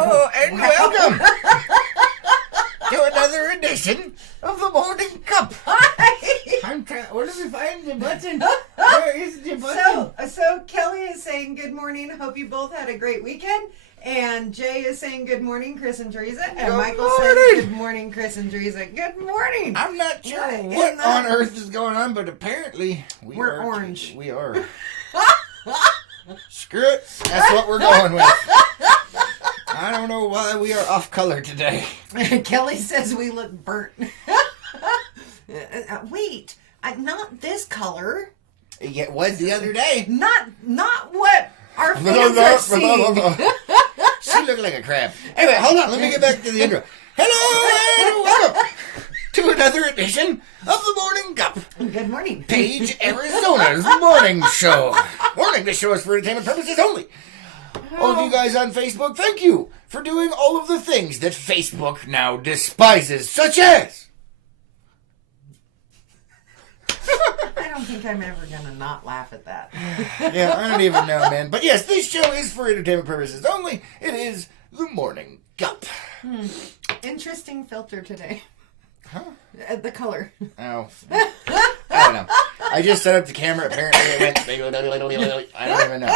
Hello and welcome to another edition of the Morning Cup. Hi. I'm trying. Where did we find the button? Where is the button? So Kelly is saying good morning. Hope you both had a great weekend. And Jay is saying good morning, Chris and Teresa. And Good Michael morning. says good morning, Chris and Teresa. Good morning. I'm not sure Yeah, what isn't that- on earth is going on, but apparently We're are, orange. We are. Screw it. That's what we're going with. I don't know why we are off color today. Kelly says we look burnt. Wait, not this color. It was the other day. Not what our fans are seeing. She looked like a crab. Anyway, hold on. Let me get back to the intro. Hello and welcome to another edition of the Morning Cup. Good morning. Page, Arizona's morning show. Morning, this show is for entertainment purposes only. All of you guys on Facebook, thank you for doing all of the things that Facebook now despises, such as... I don't think I'm ever going to not laugh at that. Yeah, I don't even know, man. But yes, this show is for entertainment purposes only. It is the Morning Cup. Interesting filter today. Huh? The color. Oh. I don't know. I just set up the camera. Apparently it went... I don't even know.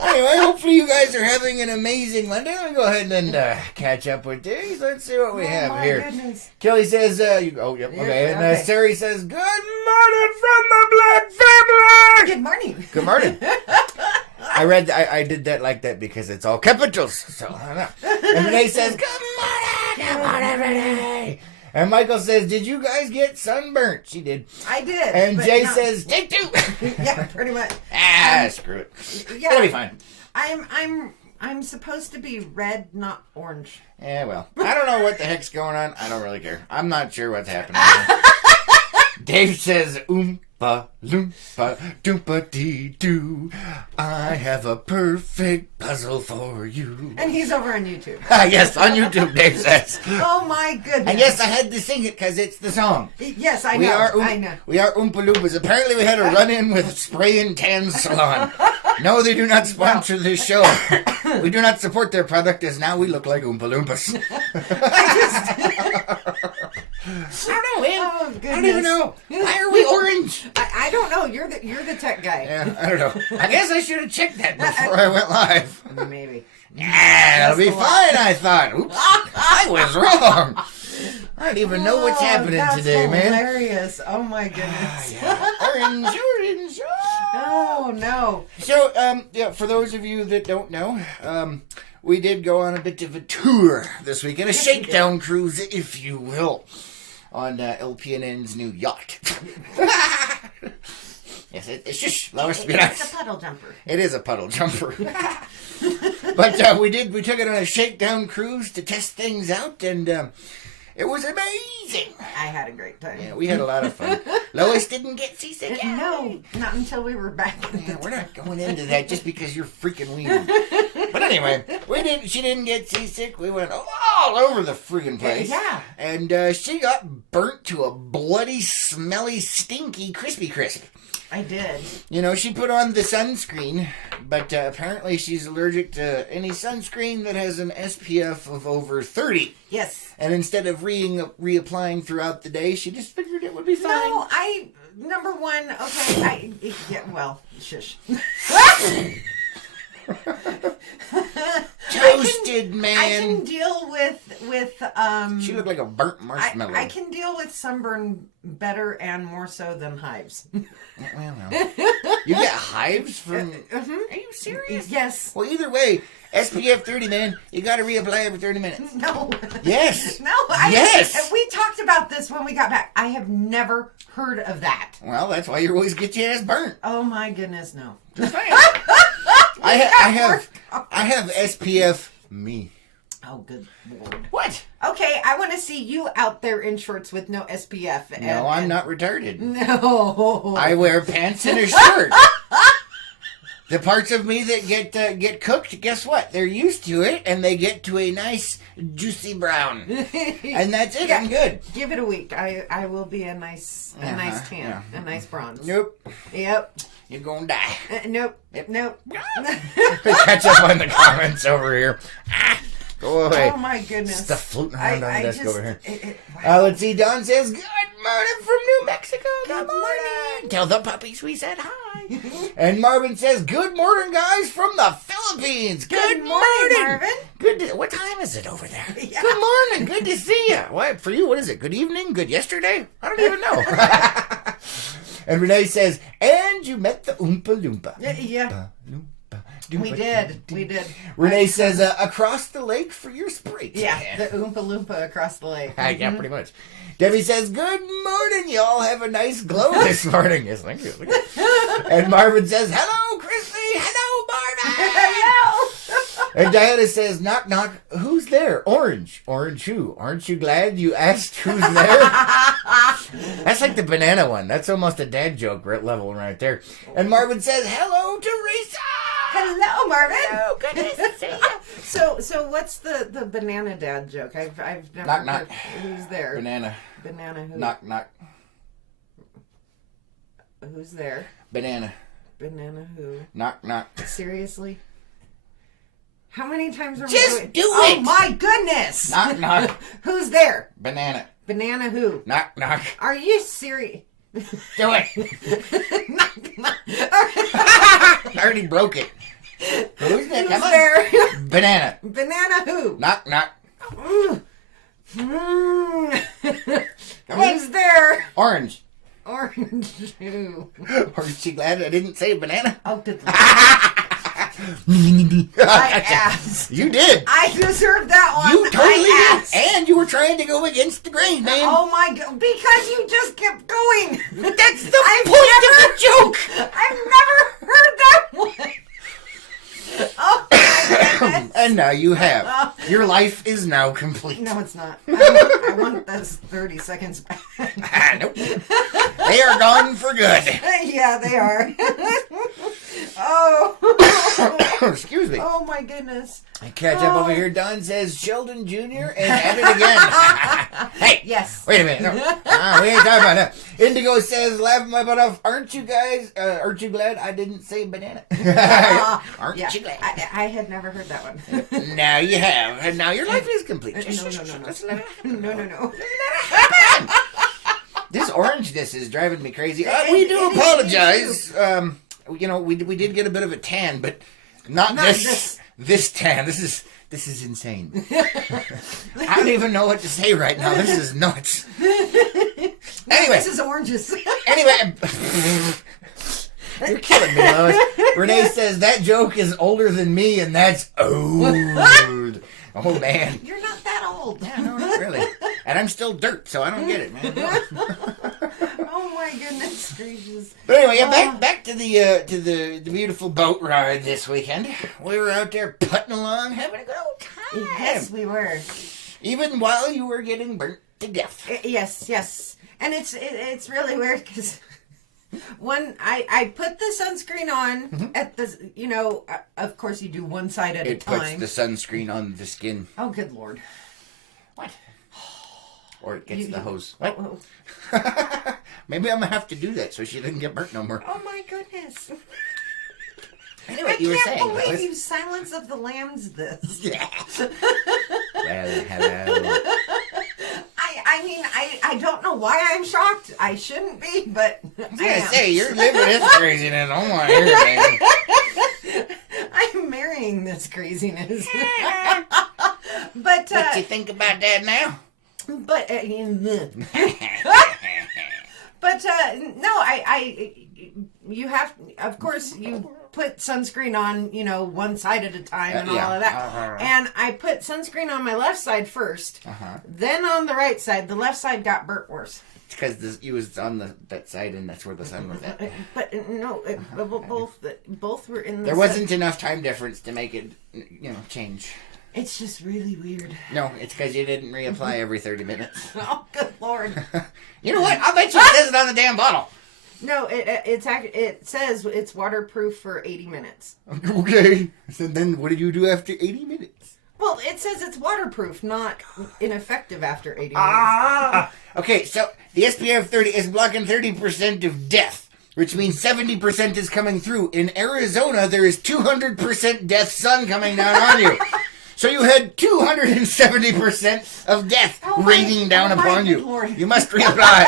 Anyway, hopefully you guys are having an amazing Monday. Let me go ahead and catch up with these. Let's see what we have my here. Goodness. Kelly says, okay. Yeah, And okay. Sari says, good morning from the Black family. Good morning. Good morning. I did that like that because it's all capitals. So, I don't know. And Renee says, good morning, Renee. And Michael says, did you guys get sunburnt? She did. I did. And but Jay not- says, take two. yeah, pretty much. Screw it. Yeah, It'll be fine. I'm supposed to be red, not orange. Yeah, well, I don't know what the heck's going on. I don't really care. I'm not sure what's happening. Dave says, Oompa Loompa Doompa Dee Doo. I have a perfect puzzle for you. And he's over on YouTube. Yes, on YouTube, Dave says. Oh my goodness. And yes, I had to sing it because it's the song. Yes, I know. I know. We are Oompa Loompas. Apparently we had a run-in with Spray and Tan Salon. No, they do not sponsor this show. We do not support their product as now we look like Oompa Loompas. I don't know, man. Oh, goodness. I don't even know. Why are we orange? I don't know. You're the tech guy. Yeah, I don't know. I guess I should have checked that before I went live. Maybe. Yeah, it'll be fine, I thought. Oops, I was wrong. I don't even know what's happening that's today, man. Hilarious. Oh my goodness. Orange. Oh no. So, for those of you that don't know, we did go on a bit of a tour this weekend, a shakedown cruise, if you will, on LPNN's new yacht. Yes, it's just Lois to be nice. It's a puddle jumper. It is a puddle jumper. But we took it on a shakedown cruise to test things out, and it was amazing. I had a great time. Yeah, we had a lot of fun. Lois didn't get seasick. No, not until we were back. Yeah, we're not going into that just because you're freaking weird. But anyway, she didn't get seasick. We went all over the freaking place. Yeah. And she got burnt to a bloody, smelly, stinky Crispy Crisp. I did. You know, she put on the sunscreen, but apparently she's allergic to any sunscreen that has an SPF of over 30. Yes. And instead of reapplying throughout the day, she just figured it would be fine. No, number one, okay, shush. Toasted, man. I can deal with She looked like a burnt marshmallow. I can deal with sunburn better and more so than hives. Well. You get hives from... Are you serious? Yes. Well, either way, SPF 30, man, you got to reapply every 30 minutes. No. Yes. No. Yes. We talked about this when we got back. I have never heard of that. Well, that's why you always get your ass burnt. Oh my goodness, no. I have SPF me. Oh, good Lord. What? Okay, I want to see you out there in shorts with no SPF. No, I'm not retarded. No. I wear pants and a shirt. The parts of me that get cooked, guess what? They're used to it, and they get to a nice, juicy brown. And that's it. I'm good. Give it a week. I will be a nice tan, a nice bronze. Nope. Yep. You're gonna die. Nope. Nope. Catch up on the comments over here. Go away. Oh my goodness. Stuff floating around on the desk over here. Wow. Let's see. Don says, "Good morning from New Mexico. Good morning. Tell the puppies we said hi." And Marvin says, "Good morning, guys, from the Philippines. Good morning, Marvin. What time is it over there? Yeah. Good morning. Good to see you. What for you? What is it? Good evening? Good yesterday? I don't even know." And Renee says, "And you met the Oompa Loompa." Yeah. Oompa, We did. Renee says, "Across the lake for your spray tan." Yeah, the Oompa Loompa across the lake. Yeah, pretty much. Debbie says, "Good morning. You all have a nice glow this morning." Yes, thank you. And Marvin says, "Hello, Chrissy. Hello, Marvin." Hello. And Diana says, "Knock, knock. Who's there? Orange. Orange who? Aren't you glad you asked who's there?" That's like the banana one. That's almost a dad joke level right there. And Marvin says, "Hello, Teresa." Hello, Marvin. Oh, goodness to see you. So what's the banana dad joke? I've never Knock, heard. knock. Who's there? Banana. Banana who? Knock, knock. Who's there? Banana. Banana who? Knock, knock. Seriously? How many times are we Just doing? do Oh it! my goodness! Knock, knock. Who's there? Banana. Banana who? Knock, knock. Are you serious? Do it. Knock, knock. I already broke it. Who's there? Come on. there? Banana. Banana who? Knock, knock. Who's there? Orange. Orange who? Aren't you glad I didn't say banana? Oh, good Lord. I asked. You did. I deserved that one. You totally I did. asked. And you were trying to go against the grain, man. Oh my god! Because you just kept going. That's the point of the joke. I've never heard that one. Oh my goodness. And now you have. Your life is now complete. No, it's not. I want those 30 seconds back. Nope. They are gone for good. Yeah, they are. Oh. Excuse me. Oh my goodness. I catch up over here. Don says Sheldon Jr. and at it again. Hey. Yes. Wait a minute. No. We ain't talking about that. Indigo says, laughing my butt off. Aren't you glad I didn't say banana? Aren't you glad? I had never heard that one. Now you have. And now your life is complete. No. Let's let it happen. No. This orangeness is driving me crazy. It- We do it apologize. We did get a bit of a tan, but not this tan. This is insane. I don't even know what to say right now. This is nuts. Anyway. This is oranges. Anyway. You're killing me, Lois. Renee says that joke is older than me, and that's old. Oh, man. You're not that old. Yeah, no, not really. And I'm still dirt, so I don't get it, man. Oh my goodness gracious! But anyway, yeah, back to the beautiful boat ride this weekend. We were out there putting along, having a good old time. Yes, we were. Even while you were getting burnt to death. Yes, and it's really weird because when I put the sunscreen on at the of course you do one side at a time. It puts the sunscreen on the skin. Oh, good Lord! What? Or it gets the hose. What? What? Maybe I'm gonna have to do that so she doesn't get burnt no more. Oh my goodness! Anyway, you were saying. I can't believe you Silence of the Lambs this. Yeah. Well, hello. I don't know why I'm shocked. I shouldn't be, but I was gonna say you're living this craziness. I don't want to hear it, man. I'm marrying this craziness. But What you think about that now? But no, you have, of course, you put sunscreen on, one side at a time and all of that. And I put sunscreen on my left side first, then on the right side. The left side got burnt worse. It's because you was on that side and that's where the sun was at. But no, both were in the There wasn't enough time difference to make it, change. It's just really weird. No, it's because you didn't reapply every 30 minutes. Oh, good Lord. You know what? I'll bet you it says it on the damn bottle. No, it says it's waterproof for 80 minutes. Okay. So then what did you do after 80 minutes? Well, it says it's waterproof, not ineffective after 80 minutes. Okay, so the SPF 30 is blocking 30% of death, which means 70% is coming through. In Arizona, there is 200% death sun coming down on you. So you had 270% of death raining down upon you. Lord. You must reapply.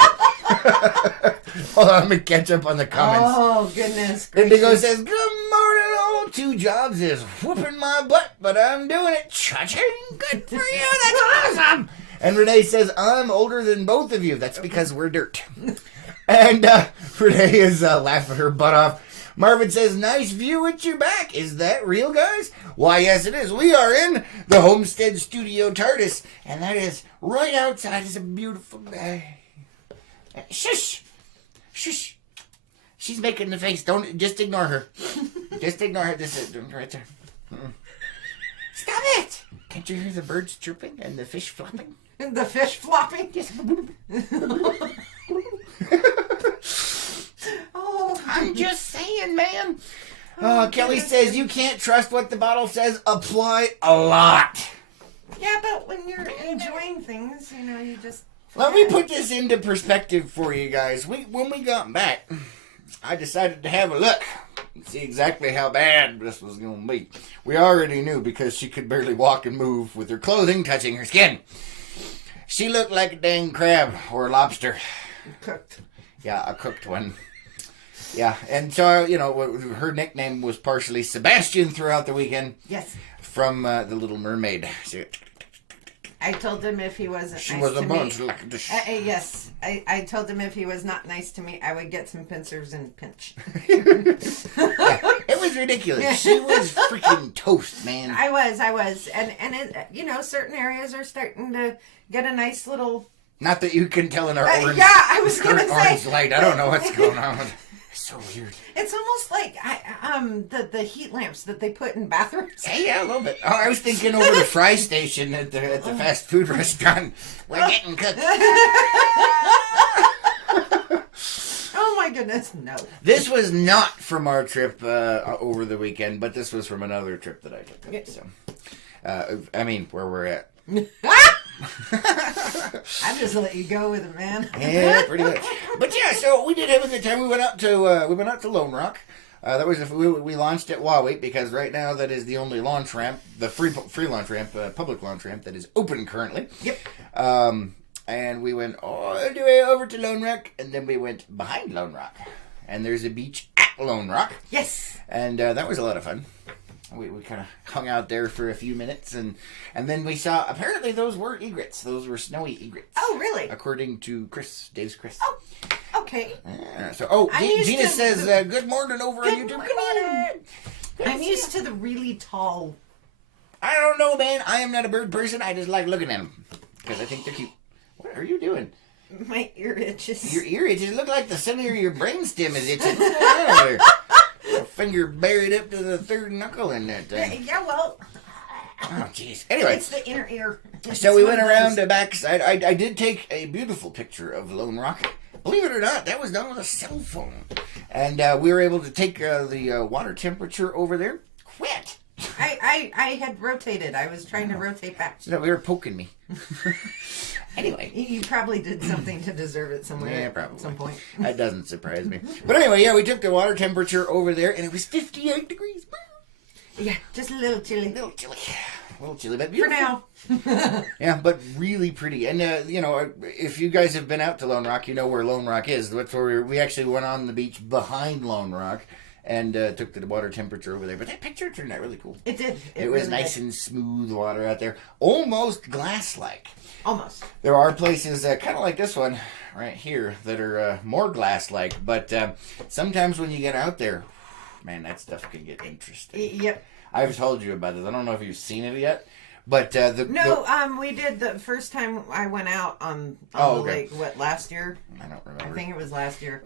Hold on, let me catch up on the comments. Oh, goodness gracious. Indigo says, good morning, all 2 jobs is whooping my butt, but I'm doing it. Cha-ching, good for you, that's awesome. And Renee says, I'm older than both of you. That's because we're dirt. And Renee is laughing her butt off. Marvin says, nice view at your back. Is that real, guys? Why, yes, it is. We are in the Homestead Studio TARDIS, and that is right outside. It's a beautiful day. Shush! Shush! She's making the face. Don't, just ignore her. Just ignore her. This is right there. Stop it! Can't you hear the birds chirping and the fish flopping? The fish flopping? Yes. Oh, I'm just saying, man. Kelly says you can't trust what the bottle says. Apply a lot. yeah, but when you're enjoying things, you just... Let me put this into perspective for you guys. When we got back, I decided to have a look and see exactly how bad this was going to be. We already knew because she could barely walk and move with her clothing touching her skin. She looked like a dang crab or a lobster. Cooked. Yeah, a cooked one. Yeah, and so, her nickname was partially Sebastian throughout the weekend. Yes. From The Little Mermaid. I told him if he wasn't She nice was a to bunch me... like this. Yes. I told him if he was not nice to me, I would get some pincers and pinch. Yeah, it was ridiculous. She was freaking toast, man. I was. And it, certain areas are starting to get a nice little... Not that you can tell in our orange, yeah, I was going to say... orange light. I don't know what's going on. It's so weird. It's almost like the heat lamps that they put in bathrooms. Hey, yeah, a little bit. Oh, I was thinking over the fry station at the fast food restaurant. We're getting cooked. Oh my goodness, no. This was not from our trip over the weekend, but this was from another trip that I took. So, where we're at. I just let you go with it, man. Yeah, pretty much. But yeah, so we did have a good time. We went out to Lone Rock. That was we launched at Huawei because right now that is the only launch ramp, the free launch ramp, public launch ramp that is open currently. Yep. And we went all the way over to Lone Rock, and then we went behind Lone Rock, and there's a beach at Lone Rock. Yes. And that was a lot of fun. We kind of hung out there for a few minutes, and then we saw, apparently those were egrets. Those were snowy egrets. Oh, really? According to Dave's Chris. Oh, okay. Yeah, so, Gina says, good morning over on YouTube. Good morning. I'm used to the really tall. I don't know, man. I am not a bird person. I just like looking at them because I think they're cute. What are you doing? My ear itches. Your ear itches look like the center of your brainstem is itching. What's going on there? A finger buried up to the third knuckle in that thing. Yeah, well. Oh, jeez. Anyway. It's the inner ear. So we went around the backside. I did take a beautiful picture of Lone Rock. Believe it or not, that was done with a cell phone. And we were able to take the water temperature over there. Quit. I had rotated. I was trying to rotate back. So they were poking me. Anyway. You probably did something to deserve it somewhere. Yeah, probably. At some point. That doesn't surprise me. But anyway, yeah, we took the water temperature over there, and it was 58 degrees. Yeah, just a little chilly. A little chilly, but beautiful. For now. Yeah, but really pretty. And, if you guys have been out to Lone Rock, you know where Lone Rock is. That's where we actually went on the beach behind Lone Rock and took the water temperature over there. But that picture turned out really cool. It did. It was really nice and smooth water out there. Almost glass-like. Almost. There are places kind of like this one right here that are more glass-like. But sometimes when you get out there, man, that stuff can get interesting. Yep. I've told you about this. I don't know if you've seen it yet. But we did the first time I went out on the lake. What, last year? I don't remember. I think it was last year.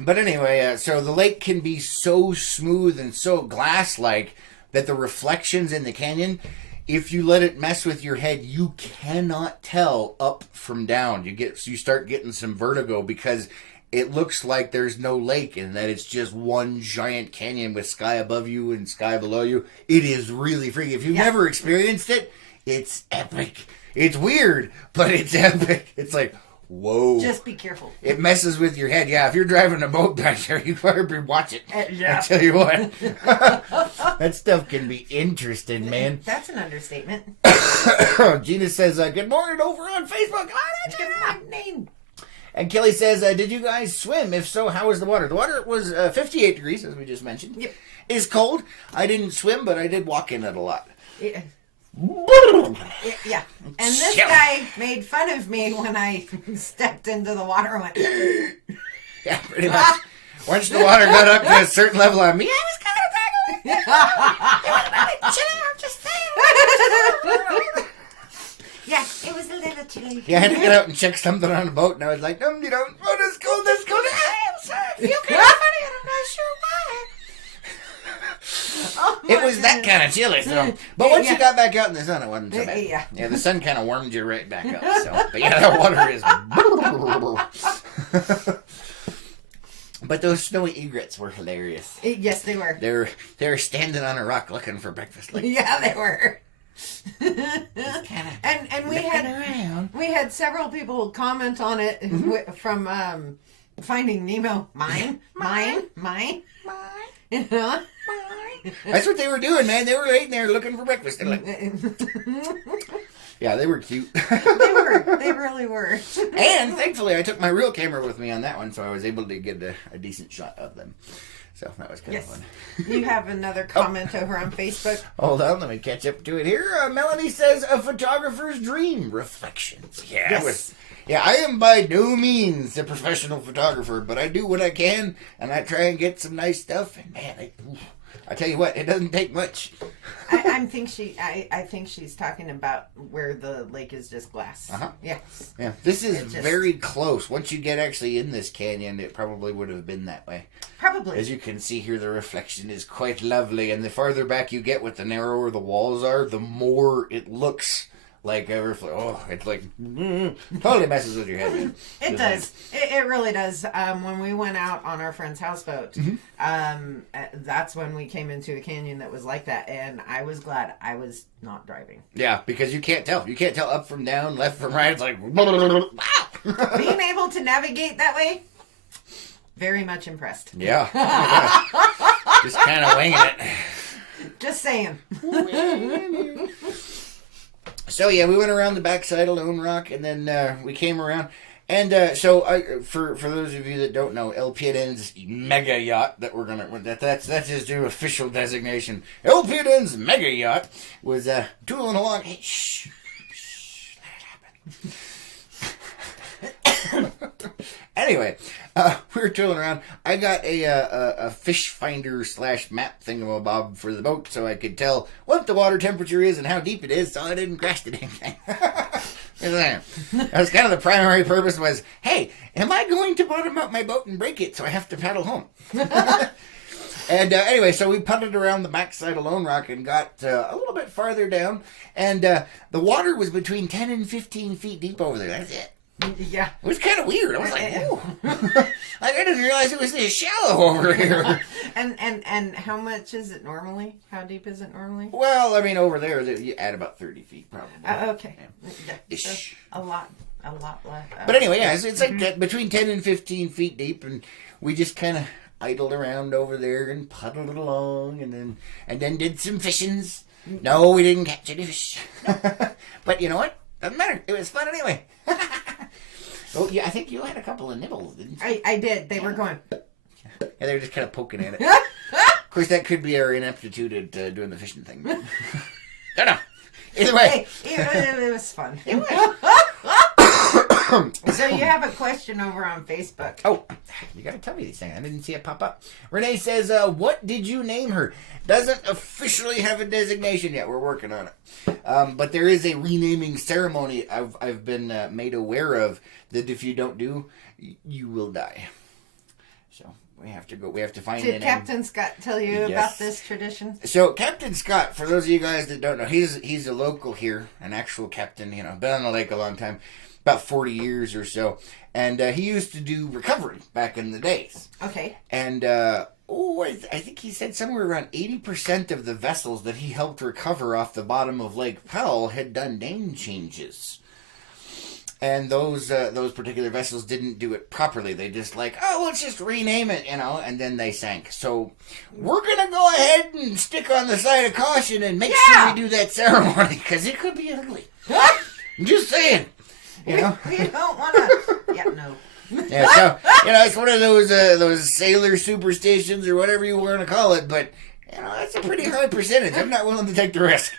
But anyway, so the lake can be so smooth and so glass-like that the reflections in the canyon, if you let it mess with your head, you cannot tell up from down. You start getting some vertigo because it looks like there's no lake and that it's just one giant canyon with sky above you and sky below you. It is really freaky. If you've never experienced it, it's epic. It's weird, but it's epic. It's like, whoa. Just be careful. It messes with your head. Yeah, if you're driving a boat back there, you better be watching. I tell you what. That stuff can be interesting, man. That's an understatement. Gina says, good morning over on Facebook. Good morning. And Kelly says, did you guys swim? If so, how was the water? The water was 58 degrees, as we just mentioned. Yep. It's cold. I didn't swim, but I did walk in it a lot. Yeah. And this guy made fun of me when I stepped into the water and went... Yeah, pretty much. Once the water got up to a certain level on me, I was kind of tackling. It was really chilly, I'm just saying. Yeah, it was a little chilly. Yeah, I had to get out and check something on the boat, and I was like, you don't. Oh, that's cold, that's cold. I'm sorry, I feel kind of funny, and I'm not sure why. It was that kind of chilly, so. But once you got back out in the sun, it wasn't so bad. Yeah, the sun kind of warmed you right back up. So, but yeah, that water is. But those snowy egrets were hilarious. Yes, they were. They were standing on a rock looking for breakfast. Like, yeah, they were. And we had several people comment on it from Finding Nemo. Mine. You know? That's what they were doing, man. They were waiting there looking for breakfast. Like, yeah, they were cute. They really were. And thankfully, I took my real camera with me on that one, so I was able to get a decent shot of them. So that was kind of fun. You have another comment over on Facebook. Hold on, let me catch up to it here. Melanie says, a photographer's dream, reflections. Yeah, yes. I am by no means a professional photographer, but I do what I can, and I try and get some nice stuff. And man, I tell you what, it doesn't take much. I think she's talking about where the lake is just glass. Yes. Yeah. This is very close. Once you get actually in this canyon, it probably would have been that way. Probably. As you can see here, the reflection is quite lovely, and the farther back you get, with the narrower the walls are, the more it looks like a reflection. Oh, it's like totally messes with your head, man. It does. It really does. When we went out on our friend's houseboat, that's when we came into a canyon that was like that, and I was glad I was not driving. Yeah, because you can't tell. You can't tell up from down, left from right. It's like being able to navigate that way. Very much impressed. Yeah. Just kind of winging it. Just saying. So yeah, we went around the backside of Lone Rock, and then we came around. And for those of you that don't know, LPN's mega yacht that we're gonna that's his new official designation. LPN's mega yacht was tooling along. Hey, shh, let it happen. Anyway, we were tooling around. I got a fish finder / map thingamabob for the boat, so I could tell what the water temperature is and how deep it is, so I didn't crash the damn thing. That was kind of the primary purpose. Was, hey, am I going to bottom out my boat and break it, so I have to paddle home? And anyway, so we putted around the backside of Lone Rock and got a little bit farther down, and the water was between 10 and 15 feet deep over there. That's it. Yeah. It was kind of weird. I was like, ooh. Like, I didn't realize it was this shallow over here. And how much is it normally? How deep is it normally? Well, I mean, over there, you add about 30 feet, probably. Okay. Yeah. So a lot less. But anyway, yeah, it's like between 10 and 15 feet deep, and we just kind of idled around over there and puddled along, and then did some fishings. No, we didn't catch any fish. But you know what? Doesn't matter. It was fun anyway. Oh, yeah, I think you had a couple of nibbles, didn't you? I did. They were going... Yeah, they were just kind of poking at it. Of course, that could be our ineptitude at doing the fishing thing. Don't know. Either way. Hey, it was fun. It was. So you have a question over on Facebook. Oh, you got to tell me these things. I didn't see it pop up. Renee says, what did you name her? Doesn't officially have a designation yet. We're working on it. But there is a renaming ceremony I've been made aware of that if you don't do, you will die. So we have to go. We have to find. Did Captain Scott tell you about this tradition? So Captain Scott, for those of you guys that don't know, he's a local here, an actual captain. You know, been on the lake a long time. about 40 years or so. And he used to do recovery back in the days. Okay. And, I think he said somewhere around 80% of the vessels that he helped recover off the bottom of Lake Powell had done name changes. And those particular vessels didn't do it properly. They just let's just rename it, and then they sank. So we're going to go ahead and stick on the side of caution and make sure we do that ceremony, because it could be ugly. I'm just saying. We don't want to... Yeah, no. Yeah, so, it's one of those sailor superstitions or whatever you want to call it, but... that's a pretty high percentage. I'm not willing to take the risk.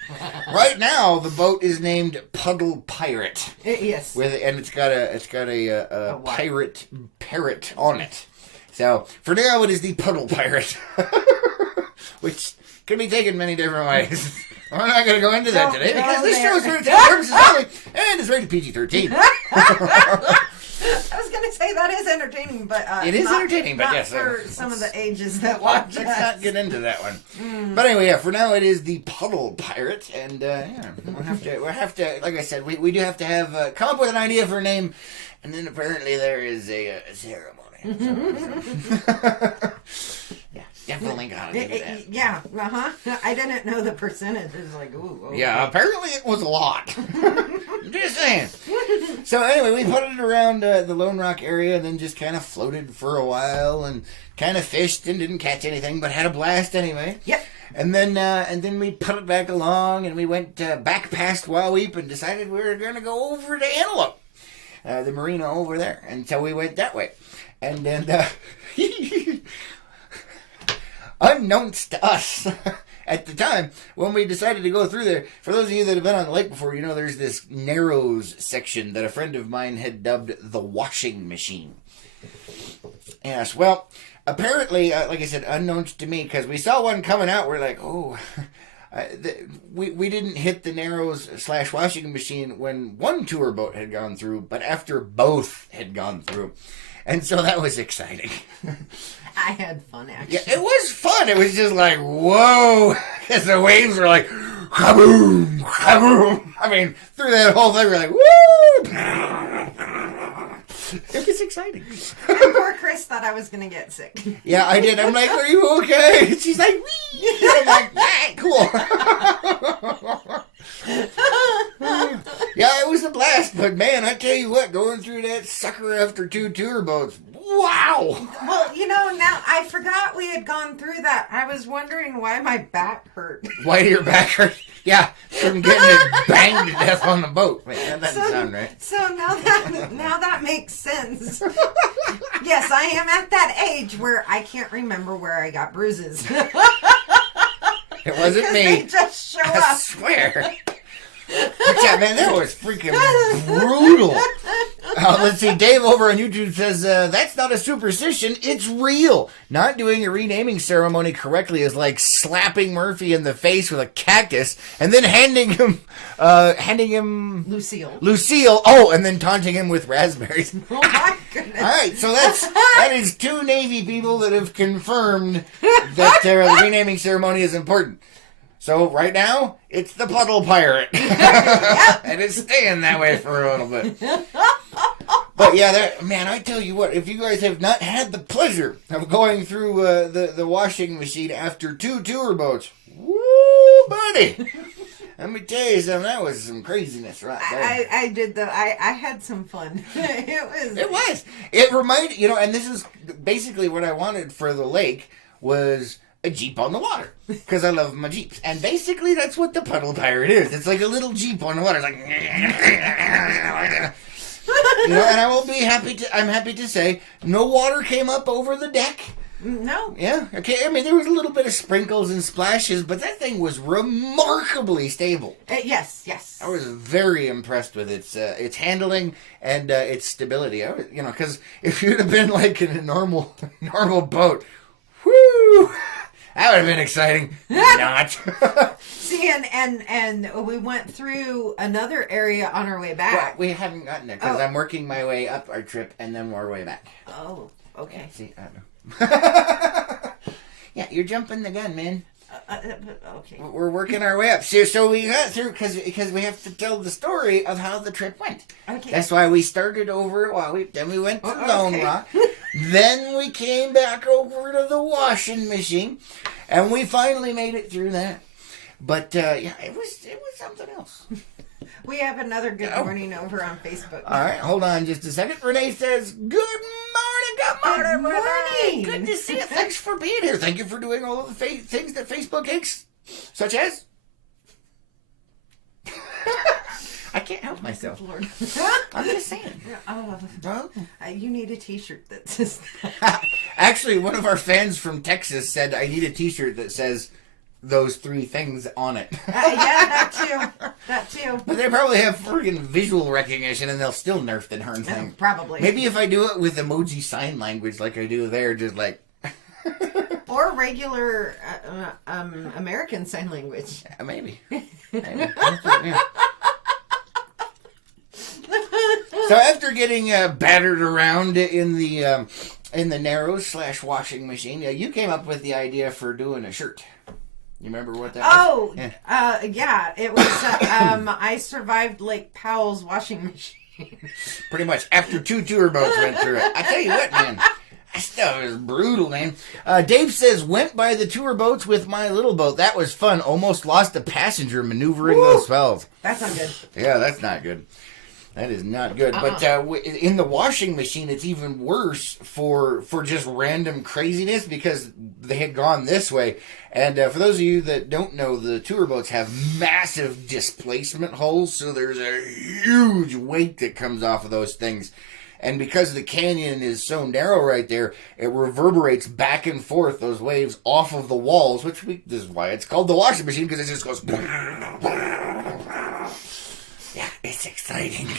Right now, the boat is named Puddle Pirate. Yes. And it's got a pirate parrot on it. So for now, it is the Puddle Pirate, which can be taken many different ways. We're not going to go into that today because this show is for entertainment purposes only, and it's rated PG-13. I was going to say that is entertaining, but it is entertaining, but not yes, for some of the ages that watch. Let's not get into that one. But anyway, for now it is the Puddle Pirate, and we'll have to, like I said, we do have to have come up with an idea for a name, and then apparently there is a ceremony. Yeah, definitely gotta do that. Yeah, I didn't know the percentages. Ooh. Okay. Yeah, apparently it was a lot. Just saying. So anyway, we put it around the Lone Rock area, and then just kind of floated for a while, and kind of fished and didn't catch anything, but had a blast anyway. Yep. And then we put it back along, and we went back past Waweep and decided we were going to go over to Antelope, the marina over there, and so we went that way. And then, unbeknownst to us at the time, when we decided to go through there, for those of you that have been on the lake before, there's this Narrows section that a friend of mine had dubbed the washing machine. Yes, well, apparently, like I said, unbeknownst to me, because we saw one coming out, we're like, we didn't hit the Narrows / washing machine when one tour boat had gone through, but after both had gone through. And so that was exciting. I had fun, actually. Yeah, it was fun. It was just like, whoa. As the waves were like, kaboom, kaboom. I mean, through that whole thing, we're like, woo. It was exciting. And poor Chris thought I was going to get sick. Yeah, I did. I'm like, are you okay? And she's like, wee. I'm like, yeah, cool. Yeah, it was a blast. But man, I tell you what, going through that sucker after 2 tour boats, wow. Well, now I forgot we had gone through that. I was wondering why my back hurt. Why did your back hurt? Yeah, from getting it banged to death on the boat. Wait, that doesn't sound right. So now that makes sense. Yes, I am at that age where I can't remember where I got bruises. It wasn't me. They just show up. I swear. Yeah, man, that was freaking brutal. Let's see, Dave over on YouTube says, that's not a superstition, it's real. Not doing a renaming ceremony correctly is like slapping Murphy in the face with a cactus and then handing him Lucille. Oh, and then taunting him with raspberries. Oh my goodness. Alright, so that is 2 Navy people that have confirmed that the renaming ceremony is important. So right now, it's the Puddle Pirate. And it's staying that way for a little bit. But yeah, man, I tell you what, if you guys have not had the pleasure of going through the washing machine after 2 tour boats, woo, buddy. Let me tell you something, that was some craziness right there. I had some fun. It was. It reminded, and this is basically what I wanted for the lake was a Jeep on the water, because I love my Jeeps. And basically that's what the Puddle Pirate is. It's like a little Jeep on the water. It's like, and I'm happy to say no water came up over the deck. No. Yeah. Okay. I mean, there was a little bit of sprinkles and splashes, but that thing was remarkably stable. Yes. I was very impressed with its handling and its stability. Because if you'd have been like in a normal boat, whoo, that would have been exciting. Not. See, and we went through another area on our way back. Well, we haven't gotten there because I'm working my way up our trip and then our way back. Oh, okay. See, I don't know. Yeah, you're jumping the gun, man. Okay. We're working our way up. So we got through because we have to tell the story of how the trip went. Okay. That's why we started over at then we went to Lone okay. Rock. Then we came back over to the washing machine, and we finally made it through that. But it was something else. We have another good morning over on Facebook. All right, hold on just a second. Renee says, "Good morning, Good morning. Good to see you. Thanks for being here. Thank you for doing all of the things that Facebook hates, such as." I can't help myself. Lord. I'm just saying. You need a T-shirt that says that. Actually, one of our fans from Texas said, "I need a T-shirt that says those 3 things on it." Yeah, that too. But they probably have friggin' visual recognition, and they'll still nerf the darn thing. Probably. Maybe if I do it with emoji sign language like I do there, just like. Or regular American sign language. Yeah, maybe. Yeah. So after getting battered around in the Narrows / washing machine, you came up with the idea for doing a shirt. You remember what that was? Yeah. It was, I survived Lake Powell's washing machine. Pretty much. After 2 tour boats went through it. I tell you what, man. That stuff is brutal, man. Dave says, "Went by the tour boats with my little boat. That was fun. Almost lost a passenger maneuvering those swells." That's not good. Yeah, that's not good. That is not good. But in the washing machine, it's even worse for just random craziness because they had gone this way. And for those of you that don't know, the tour boats have massive displacement holes, so there's a huge weight that comes off of those things. And because the canyon is so narrow right there, it reverberates back and forth those waves off of the walls, this is why it's called the washing machine, because it just goes... Yeah, it's exciting.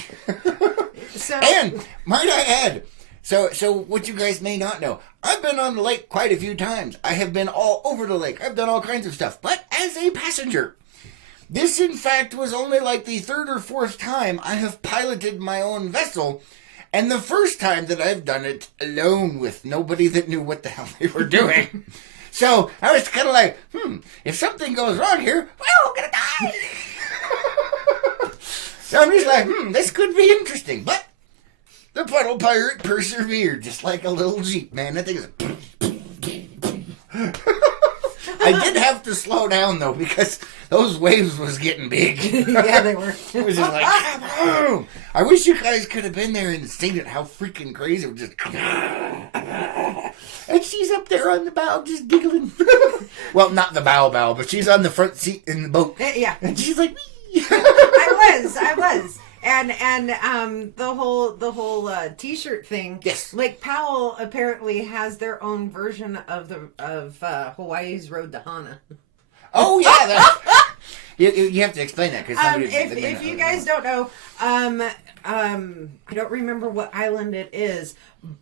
And, might I add, so what you guys may not know, I've been on the lake quite a few times. I have been all over the lake. I've done all kinds of stuff, but as a passenger. This, in fact, was only like the 3rd or 4th time I have piloted my own vessel, and the first time that I've done it alone with nobody that knew what the hell they were doing. So I was kind of like, if something goes wrong here, well, I'm going to die. So I'm just like, this could be interesting. But the Puddle Pirate persevered, just like a little Jeep, man. That thing is... I did have to slow down, though, because those waves was getting big. Yeah, they were. It was just like, boom. I wish you guys could have been there and seen it, how freaking crazy it was just... And she's up there on the bow just giggling. Well, not the bow, but she's on the front seat in the boat. Yeah. And she's like... I was. And the whole T-shirt thing. Yes. Lake Powell apparently has their own version of Hawaii's Road to Hana. Oh yeah, you have to explain that because if you guys don't know, I don't remember what island it is,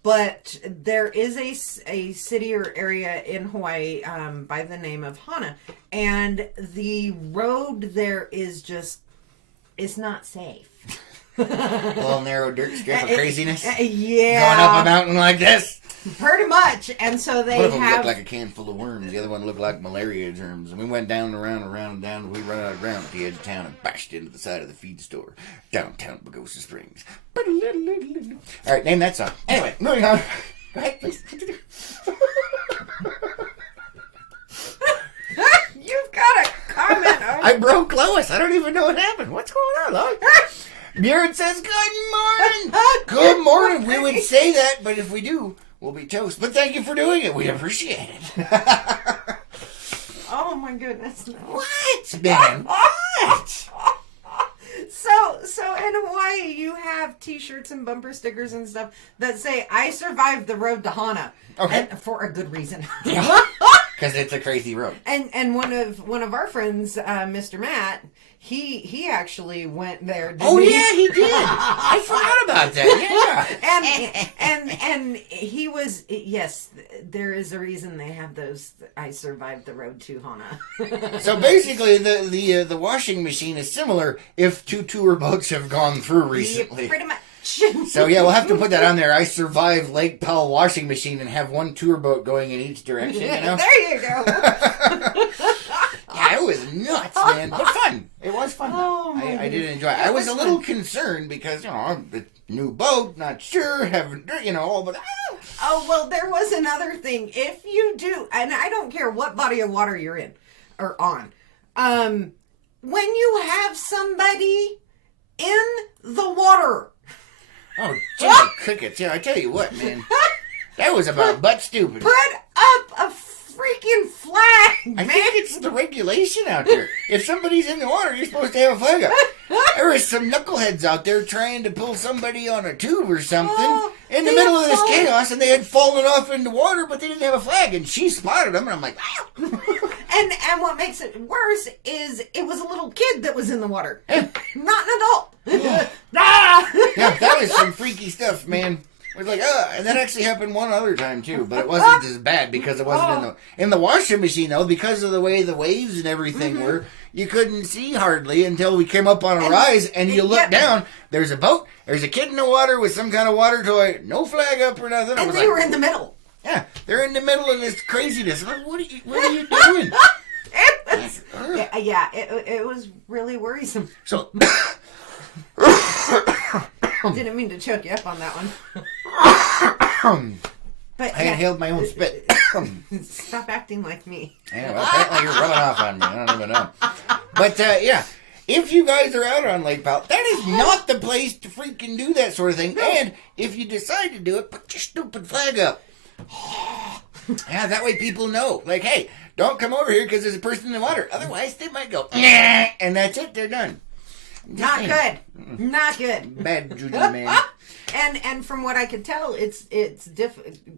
but there is a city or area in Hawaii by the name of Hana, and the road there is just, it's not safe. A little narrow dirt strip of craziness. Yeah. Going up a mountain like this. Pretty much. And so they One of them have... looked like a can full of worms. The other one looked like malaria germs. And we went down, around, and down. We run out of ground at the edge of town and bashed into the side of the feed store. Downtown Pagosa Springs. All right, name that song. Anyway, moving on. Go ahead, please. You've got a comment. I broke Lois. I don't even know what happened. What's going on, Lois? Buren says, good morning. Good morning. We would say that, but if we do, we'll be toast. But thank you for doing it. We appreciate it. Oh, my goodness. No. What, man? What? So in Hawaii, you have T-shirts and bumper stickers and stuff that say, I survived the road to Hana. Okay. And for a good reason. Yeah. Because it's a crazy road. And one of our friends, Mr. Matt, he actually went there. Oh yeah, he did. I forgot about that. Yeah. And he was, yes, there is a reason they have those. I survived the road to Hana. So basically, the washing machine is similar if 2 tour boats have gone through recently. Yeah, pretty much. So yeah, we'll have to put that on there. I survived Lake Powell washing machine and have 1 tour boat going in each direction. You know? There you go. nuts, man. But fun. It was fun. Oh, I did enjoy it. I was a little concerned because, the new boat, not sure, haven't, all, but... Oh, well, there was another thing. If you do, and I don't care what body of water you're in or on, when you have somebody in the water. Oh, Jimmy Crickets. Yeah, I tell you what, man. That was about butt stupid. Put up a freaking flag, man. I think it's the regulation out there. If somebody's in the water, you're supposed to have a flag up. There was some knuckleheads out there trying to pull somebody on a tube or something in the middle of this chaos, and they had fallen off in the water, but they didn't have a flag, and she spotted them, and I'm like, wow. And what makes it worse is it was a little kid that was in the water, not an adult. Yeah, that was some freaky stuff, man. It was like, and that actually happened one other time too, but it wasn't as bad because it wasn't in the washing machine though, because of the way the waves and everything were. You couldn't see hardly until we came up on a rise, and you look down. There's a boat. There's a kid in the water with some kind of water toy. No flag up or nothing. And they were in the middle. Yeah, they're in the middle of this craziness. Like, what are you doing? It was really worrisome. So. Didn't mean to choke you up on that one. But I inhaled my own spit. Stop acting like me. Yeah, well, apparently you're rubbing off on me. I don't even know. But, if you guys are out on Lake Powell, that is not the place to freaking do that sort of thing. No. And if you decide to do it, put your stupid flag up. Yeah, that way people know. Like, hey, don't come over here because there's a person in the water. Otherwise, they might go, nah, and that's it. They're done. Not good. Not good. Bad juju, man. And from what I could tell, it's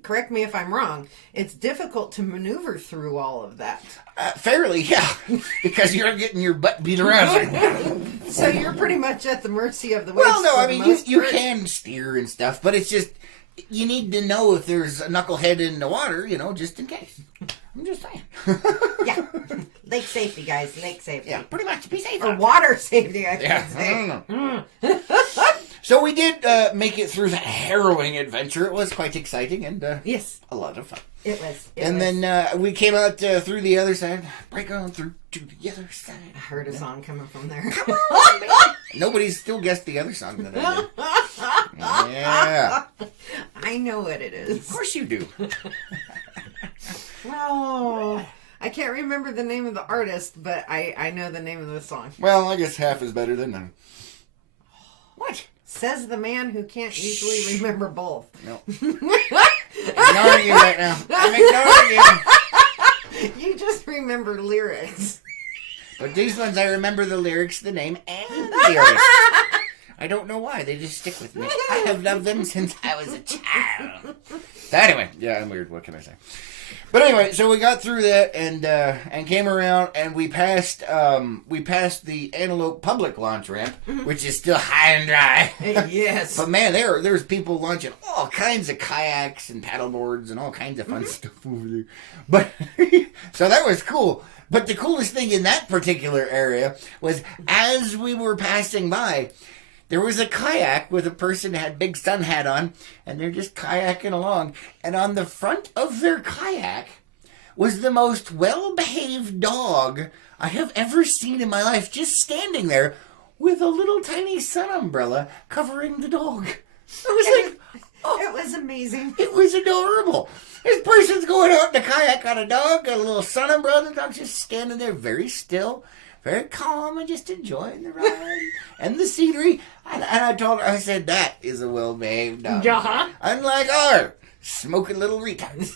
correct me if I'm wrong. It's difficult to maneuver through all of that. Fairly, yeah, because you're getting your butt beat around. So you're pretty much at the mercy of the waves. Well, no, I mean you can steer and stuff, but it's just you need to know if there's a knucklehead in the water, just in case. I'm just saying. Yeah. Lake safety, guys. Lake safety. Yeah, pretty much. Be safe. Or water safety, I should say. So we did make it through that harrowing adventure. It was quite exciting and yes, a lot of fun. It was. Then we came out through the other side. Break on through to the other side. I heard a song coming from there. Come on, man. Nobody's still guessed the other song that I did. Yeah. I know what it is. Of course you do. Oh, I can't remember the name of the artist, but I know the name of the song. Well, I guess half is better than none. What? Says the man who can't usually remember both. No. Ignoring you right now. I'm ignoring you. You just remember lyrics. But these ones I remember the lyrics, the name, and the artist. I don't know why. They just stick with me. I have loved them since I was a child. So anyway, yeah, I'm weird. What can I say? But anyway, so we got through that and came around and we passed the Antelope public launch ramp, which is still high and dry. Yes. But man, there's people launching all kinds of kayaks and paddleboards and all kinds of fun stuff over there. But so that was cool. But the coolest thing in that particular area was as we were passing by, there was a kayak with a person that had a big sun hat on, and they're just kayaking along. And on the front of their kayak was the most well-behaved dog I have ever seen in my life, just standing there with a little tiny sun umbrella covering the dog. I was like, oh, it was amazing. It was adorable. This person's going out in a kayak on a dog, got a little sun umbrella, and the dog's just standing there very still, very calm, and just enjoying the ride and the scenery. And I told her, I said, that is a well-behaved dog. Uh-huh. Unlike our smoking little retards.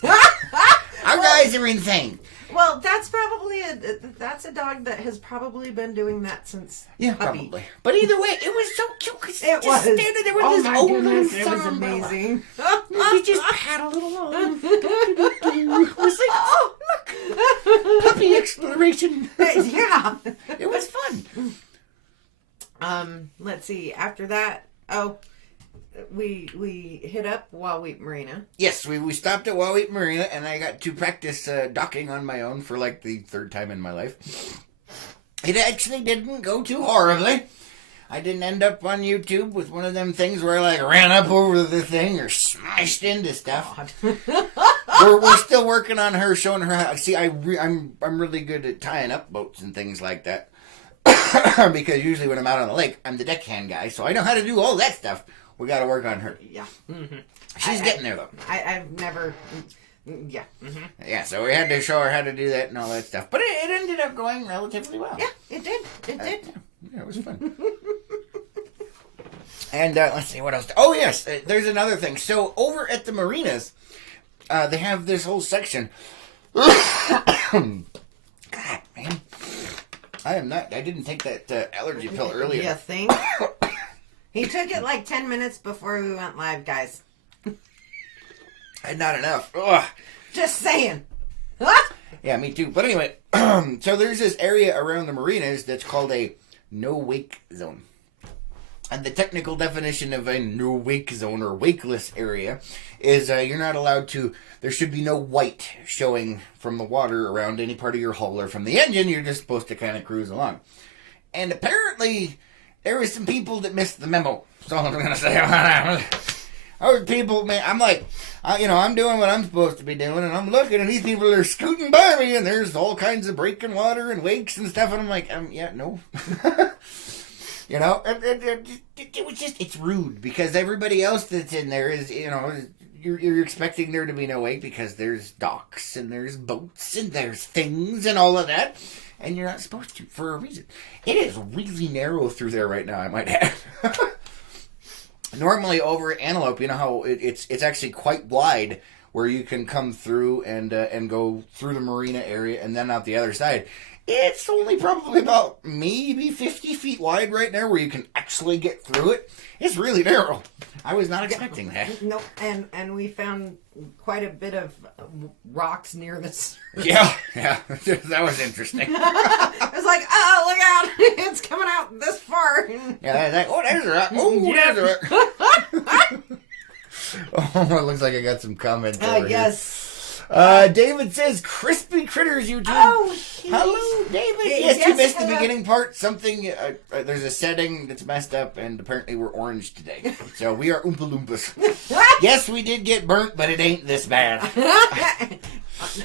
Our guys are insane. Well, that's probably a dog that has probably been doing that since puppy. Probably. But either way, it was so cute. Cause it was standing there with his own little it was amazing. You just paddle along. It was like, oh, look, puppy exploration. Yeah, it was fun. Let's see. After that, we hit up Wahweap Marina. Yes, we stopped at Wahweap Marina, and I got to practice docking on my own for like the third time in my life. It actually didn't go too horribly. I didn't end up on YouTube with one of them things where I like ran up over the thing or smashed into stuff. But we're still working on her, showing her how. See, I'm really good at tying up boats and things like that. Because usually when I'm out on the lake, I'm the deckhand guy, so I know how to do all that stuff. We got to work on her. Yeah. Mm-hmm. She's getting there, though. I've never... Yeah. Mm-hmm. Yeah, so we had to show her how to do that and all that stuff. But it ended up going relatively well. Yeah, it did. It did. Yeah, it was fun. And let's see, what else? Oh, yes, there's another thing. So over at the marinas, they have this whole section. God, man. I didn't take that allergy pill earlier. You think? He took it like 10 minutes before we went live, guys. And not enough. Ugh. Just saying. Yeah, me too. But anyway, so there's this area around the marinas that's called a no-wake zone. And the technical definition of a no-wake zone or wakeless area is you're not allowed to, there should be no white showing from the water around any part of your hull or from the engine. You're just supposed to kind of cruise along. And apparently, there was some people that missed the memo. That's all I'm going to say. Those people, man, I'm like, I'm doing what I'm supposed to be doing, and I'm looking, and these people are scooting by me, and there's all kinds of breaking water and wakes and stuff, and I'm like, yeah, no. It was just, it's rude, because everybody else that's in there is, you're expecting there to be no wake, because there's docks, and there's boats, and there's things, and all of that, and you're not supposed to, for a reason. It is really narrow through there right now, I might add. Normally over at Antelope, you know how it's actually quite wide where you can come through and go through the marina area and then out the other side. It's only probably about maybe 50 feet wide right now where you can actually get through it. It's really narrow. I was not expecting that. No, and we found quite a bit of rocks near this. Yeah, that was interesting. It was like, oh, look out, it's coming out this far. Yeah, like, oh, there's a rock. Oh, there's a rock. Oh, it looks like I got some comments over yes. David says, crispy critters, YouTube. Oh, hello, David. Yes, you missed the beginning part. Something, there's a setting that's messed up, and apparently we're orange today. So we are Oompa Loompas. Yes, we did get burnt, but it ain't this bad.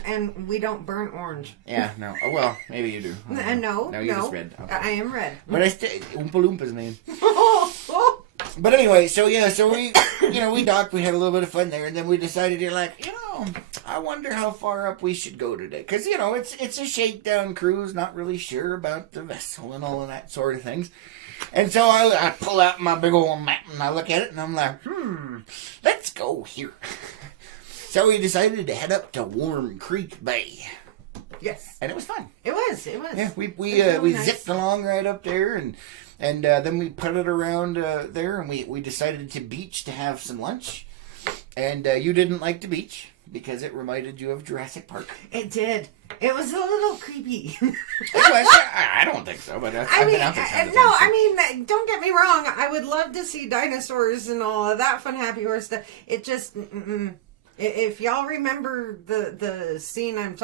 And we don't burn orange. Yeah, no. Oh, well, maybe you do. No, you're just red. Okay. I am red. But I still, Oompa Loompas, man. But anyway, so we, we docked, we had a little bit of fun there, and then we decided, I wonder how far up we should go today. Because, it's a shakedown cruise, not really sure about the vessel and all of that sort of things. And so I pull out my big old map, and I look at it, and I'm like, let's go here. So we decided to head up to Warm Creek Bay. Yes. And it was fun. It was. Yeah, we nice. Zipped along right up there, and then we put it around there, and we decided to beach to have some lunch. And you didn't like the beach because it reminded you of Jurassic Park. It did. It was a little creepy. It was. I don't think so, but I've been out there. Don't get me wrong. I would love to see dinosaurs and all of that fun, happy horse stuff. It just... If y'all remember the scene I'm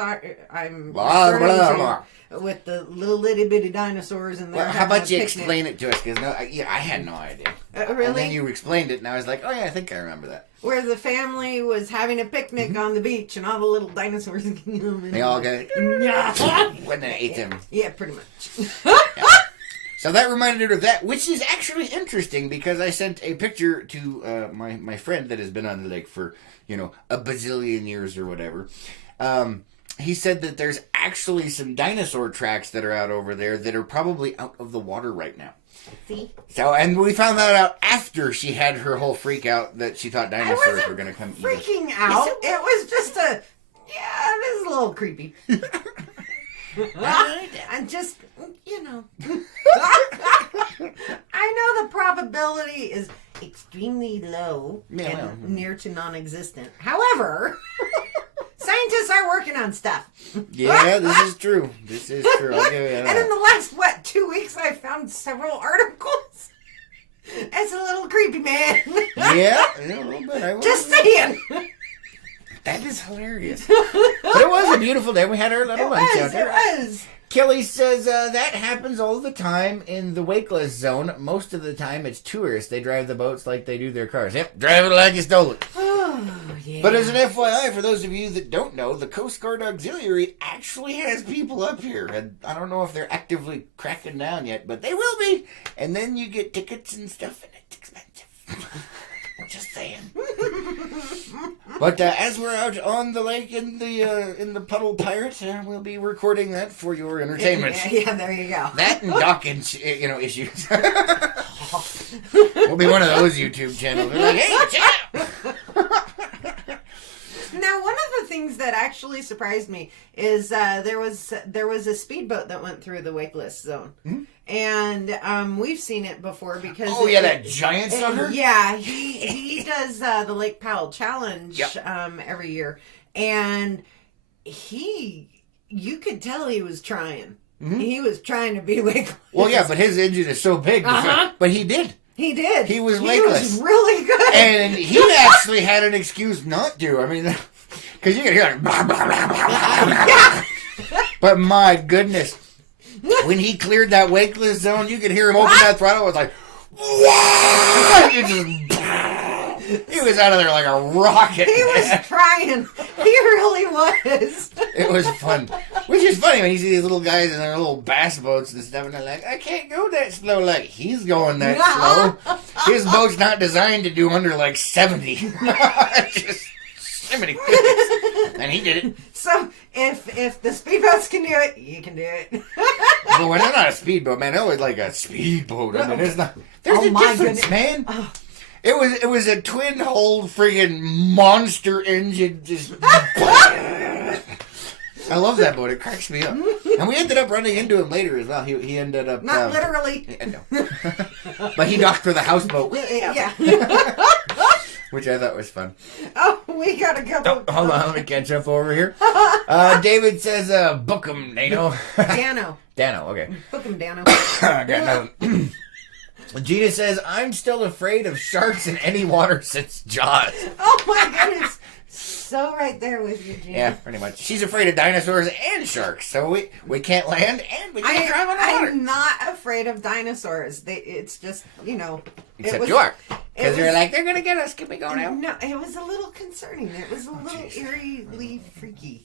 with the little itty bitty dinosaurs and how about you explain it to us? Because I had no idea. Really? And then you explained it, and I was like, oh yeah, I think I remember that. Where the family was having a picnic on the beach, and all the little dinosaurs came. They all got when they ate them. Yeah, pretty much. Yeah. So that reminded her of that, which is actually interesting because I sent a picture to my friend that has been on the lake for a bazillion years or whatever. He said that there's actually some dinosaur tracks that are out over there that are probably out of the water right now. See? So, and we found that out after she had her whole freak out that she thought dinosaurs were going to come eat us. Freaking out. It was just this is a little creepy. I'm just, I know the probability is extremely low and near to non-existent. However, scientists are working on stuff. Yeah, this is true. I'll give you that. And in the last, 2 weeks, I found several articles. It's a little creepy, man. Yeah, a little bit. Just saying. That is hilarious. But it was a beautiful day. We had our little lunch out there. It was. Kelly says that happens all the time in the wakeless zone. Most of the time, it's tourists. They drive the boats like they do their cars. Yep, drive it like you stole it. Yeah. But as an FYI, for those of you that don't know, the Coast Guard Auxiliary actually has people up here. And I don't know if they're actively cracking down yet, but they will be. And then you get tickets and stuff, and it's expensive. Just saying. But as we're out on the lake in the Puddle Pirate, we'll be recording that for your entertainment. Yeah, there you go. That and docking, issues. We'll be one of those YouTube channels. We're like, hey, check out. Now, one of the things that actually surprised me is there was a speedboat that went through the Wakeless zone. Mm-hmm. And we've seen it before because... Oh, yeah, that giant sucker? Yeah, he does the Lake Powell Challenge every year. And you could tell he was trying. Mm-hmm. He was trying to be Wakeless. Well, yeah, but his engine is so big. But he did. He did. He was Wakeless. He was really good. And he actually had an excuse not to. I mean, because you can hear like... Blah, blah, blah, blah, blah. But my goodness... When he cleared that Wakeless zone, you could hear him open that throttle. It was like, what? He was out of there like a rocket. He was trying. He really was. It was fun. Which is funny when you see these little guys in their little bass boats and stuff, and they're like, I can't go that slow. Like, he's going that slow. His boat's not designed to do under like 70. Just so many things. And he did it. So if the speedboats can do it, you can do it. But when they're not a speedboat, man, they're always like a speedboat. I mean, there's a difference, man. Oh. It was a twin hull friggin' monster engine. Just I love that boat. It cracks me up. And we ended up running into him later as well. He ended up not literally. No. But he docked for the houseboat. Yeah. Which I thought was fun. Oh, we got a couple. Oh, hold on, let me catch up over here. David says, book 'em, Nato. Dano, okay. Book 'em, Dano. Got nothing. Gina says, I'm still afraid of sharks in any water since Jaws. Oh, my goodness. So right there with you, Gina. Yeah, pretty much. She's afraid of dinosaurs and sharks, so we can't land and we can't drive on the water. I'm not afraid of dinosaurs. It's just, Except you are. Because you're like, they're going to get us. Can we go now? No, it was a little concerning. It was a little eerily freaky.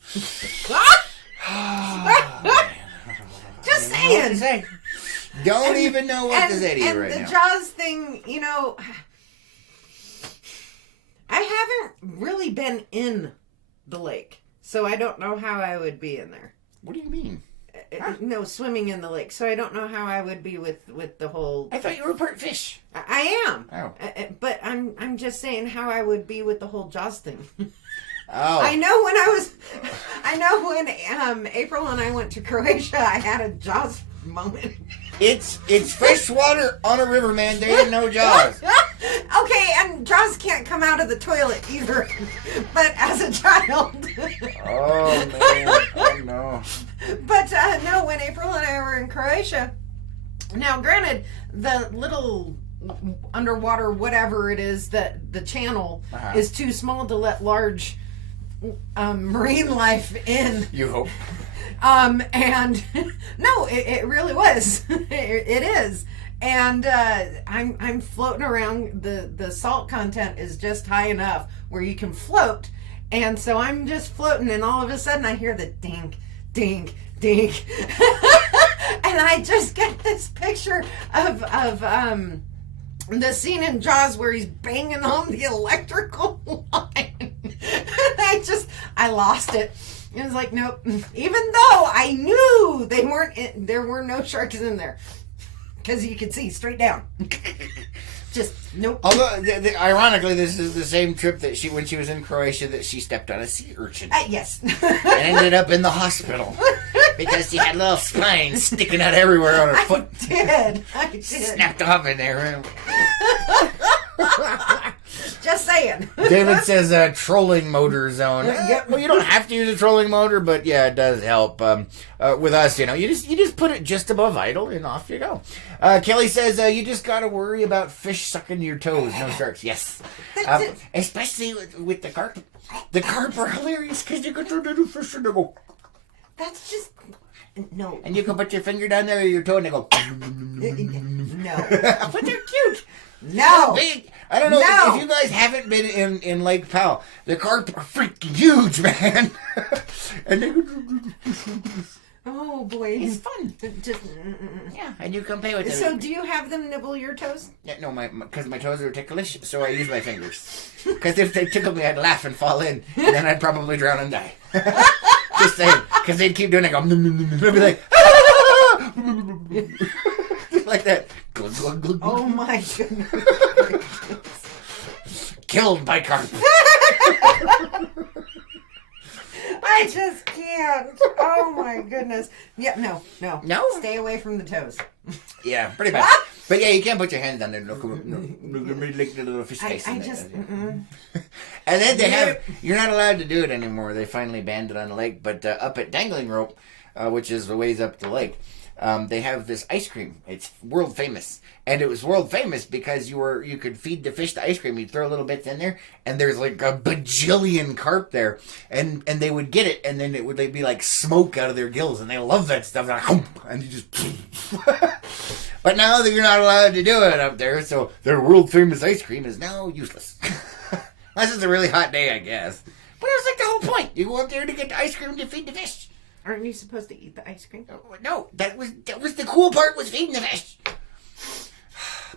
Just saying. Don't even know what to say to you right now. And the Jaws thing, I haven't really been in the lake, so I don't know how I would be in there. What do you mean? No, swimming in the lake, so I don't know how I would be with the whole... I thought you were part fish. I am. Oh. But I'm just saying how I would be with the whole Jaws thing. Oh. I know when April and I went to Croatia, I had a Jaws moment. It's freshwater on a river, man. There ain't no Jaws. Okay, and Jaws can't come out of the toilet either. But as a child. Oh, man. Oh, no. But, no, when April and I were in Croatia, now, granted, the little underwater whatever it is, that the channel is too small to let large marine life in. You hope. And no, it really was. It is. And I'm floating around. The salt content is just high enough where you can float. And so I'm just floating, and all of a sudden I hear the dink, dink, dink. And I just get this picture of the scene in Jaws where he's banging on the electrical line. And I lost it. It was like, nope. Even though I knew there were no sharks in there. Because you could see straight down. Just, nope. Although, ironically, this is the same trip that when she was in Croatia, that she stepped on a sea urchin. Yes. And ended up in the hospital. Because she had little spines sticking out everywhere on her foot. I did. Snapped off in there. Just saying. David says trolling motor zone. Well, you don't have to use a trolling motor, but yeah, it does help. With us, you just put it just above idle and off you go. Kelly says you just got to worry about fish sucking your toes. No sharks. Yes. Especially with the carp. The carp are hilarious because you can turn into fish and they go. That's just... No. And you can put your finger down there or your toe and they go. No. But they're cute. No. Big. I don't know No. if you guys haven't been in Lake Powell. The carp are freaking huge, man. And they... Oh boy, It's fun. Just, Yeah, and you can play with them. so, do you have them nibble your toes? Yeah, no, because my toes are ticklish, so I use my fingers. Because if they tickle me, I'd laugh and fall in, and then I'd probably drown and die. Just saying, because they'd keep doing it. I'd be like, ah! Like that. Oh my goodness! Killed by carp. I just can't. Oh my goodness. Yeah, no. No? Stay away from the toes. Yeah, pretty bad. But yeah, you can't put your hands on there. Look, like the little fish face. I just. And then they have, you're not allowed to do it anymore. They finally banned it on the lake. But up at Dangling Rope, which is a ways up the lake, they have this ice cream. It's world famous. And it was world famous because you could feed the fish the ice cream. You'd throw little bits in there, and there's like a bajillion carp there, and they would get it, and then they'd be like smoke out of their gills, and they love that stuff. And you just. But now that you're not allowed to do it up there, so their world famous ice cream is now useless. Unless it's a really hot day, I guess. But it was like the whole point. You go up there to get the ice cream to feed the fish. Aren't you supposed to eat the ice cream? No, that was the cool part, was feeding the fish.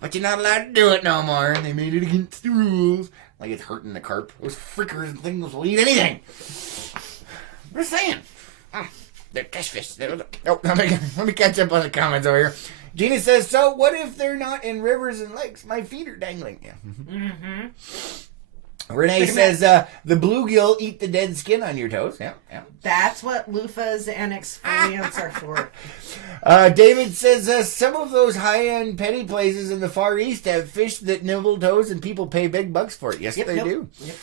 But you're not allowed to do it no more. They made it against the rules. Like it's hurting the carp. Those frickers and things will eat anything. I'm just saying. They're cash fish. Oh, let me catch up on the comments over here. Gina says, so what if they're not in rivers and lakes? My feet are dangling. Yeah. Mm-hmm. Renee says, the bluegill eat the dead skin on your toes. Yeah. That's what loofahs and exfoliants are for. David says, some of those high-end petty places in the Far East have fish that nibble toes and people pay big bucks for it. Yes, they do. Yep.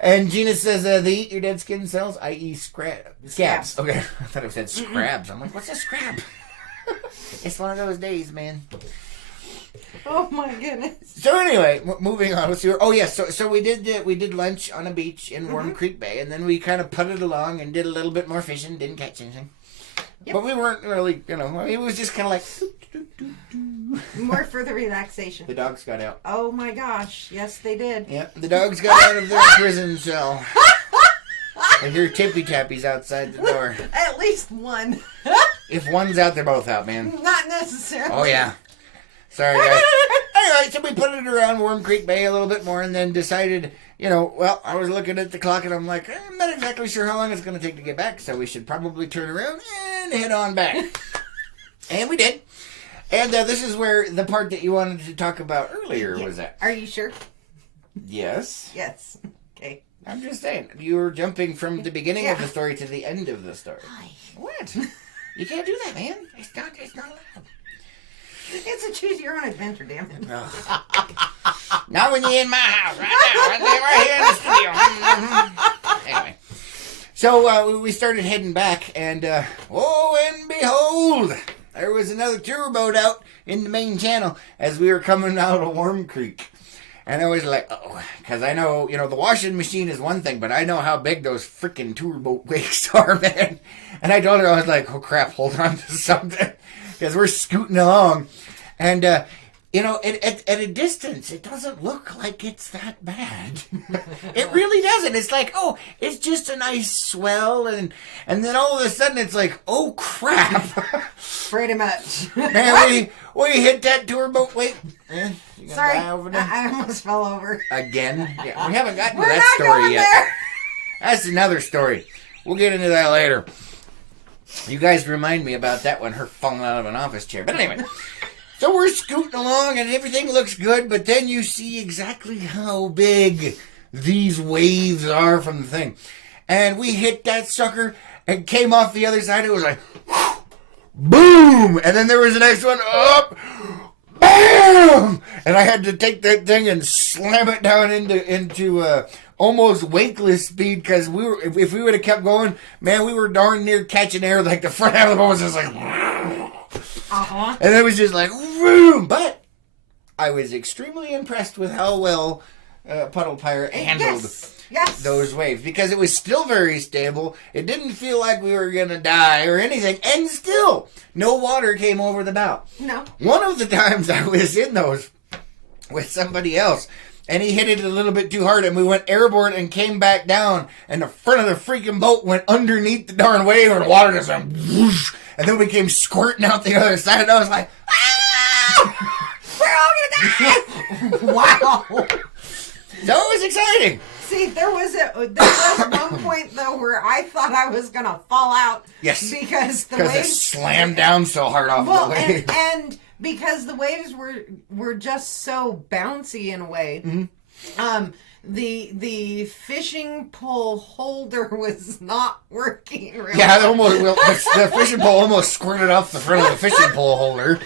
And Gina says, they eat your dead skin cells, i.e. scabs. Okay, I thought it said scrabs. I'm like, what's a scrab? It's one of those days, man. Oh my goodness. So anyway, moving on. So we did lunch on a beach in Worm Creek Bay, and then we kind of putted along and did a little bit more fishing. Didn't catch anything, but we weren't really, it was just kind of like more for the relaxation. The dogs got out. Oh my gosh! Yes, they did. Yeah, the dogs got out of their prison cell. I hear tippy tappies outside the door. At least one. If one's out, they're both out, man. Not necessarily. Oh yeah. Sorry, guys. Anyway, so we put it around Worm Creek Bay a little bit more and then decided, I was looking at the clock and I'm like, I'm not exactly sure how long it's going to take to get back, so we should probably turn around and head on back. And we did. And this is where the part that you wanted to talk about earlier was at. Are you sure? Yes. Yes. Okay. I'm just saying, you were jumping from the beginning of the story to the end of the story. What? You can't do that, man. It's not allowed. It's a choose your own adventure, damn it. Not when you're in my house right now. Right here in the studio. Anyway. So we started heading back, and and behold, there was another tour boat out in the main channel as we were coming out of Worm Creek. And I was like, because I know, the washing machine is one thing, but I know how big those freaking tour boat wakes are, man. And I told her, I was like, oh crap, hold on to something. Because we're scooting along. And, at a distance, it doesn't look like it's that bad. It really doesn't. It's like, it's just a nice swell. And then all of a sudden, it's like, oh, crap. Pretty much. Man, we hit that tour boat. Wait. Sorry, I almost fell over. Again? Yeah, we haven't gotten to that story yet. There. That's another story. We'll get into that later. You guys remind me about that one, her falling out of an office chair. But anyway, so we're scooting along and everything looks good, but then you see exactly how big these waves are from the thing. And we hit that sucker and came off the other side. It was like, boom! And then there was the next one, up, bam! And I had to take that thing and slam it down into almost wakeless speed, because if we would have kept going, man, we were darn near catching air. Like the front end of the boat was just like, and it was just like, boom. But I was extremely impressed with how well Puddle Pirate handled those waves, because it was still very stable. It didn't feel like we were gonna die or anything, and still no water came over the bow. No. One of the times I was in those with somebody else, and he hit it a little bit too hard, and we went airborne and came back down, and the front of the freaking boat went underneath the darn wave, and the water just went whoosh, and then we came squirting out the other side, and I was like, ah! We're all gonna die! Wow. So it was exciting. See, there was one point though where I thought I was gonna fall out. Yes. Because the waves waves it slammed down so hard off the wave. and because the waves were just so bouncy in a way. Mm-hmm. The fishing pole holder was not working really. Yeah, the fishing pole almost squirted off the front of the fishing pole holder.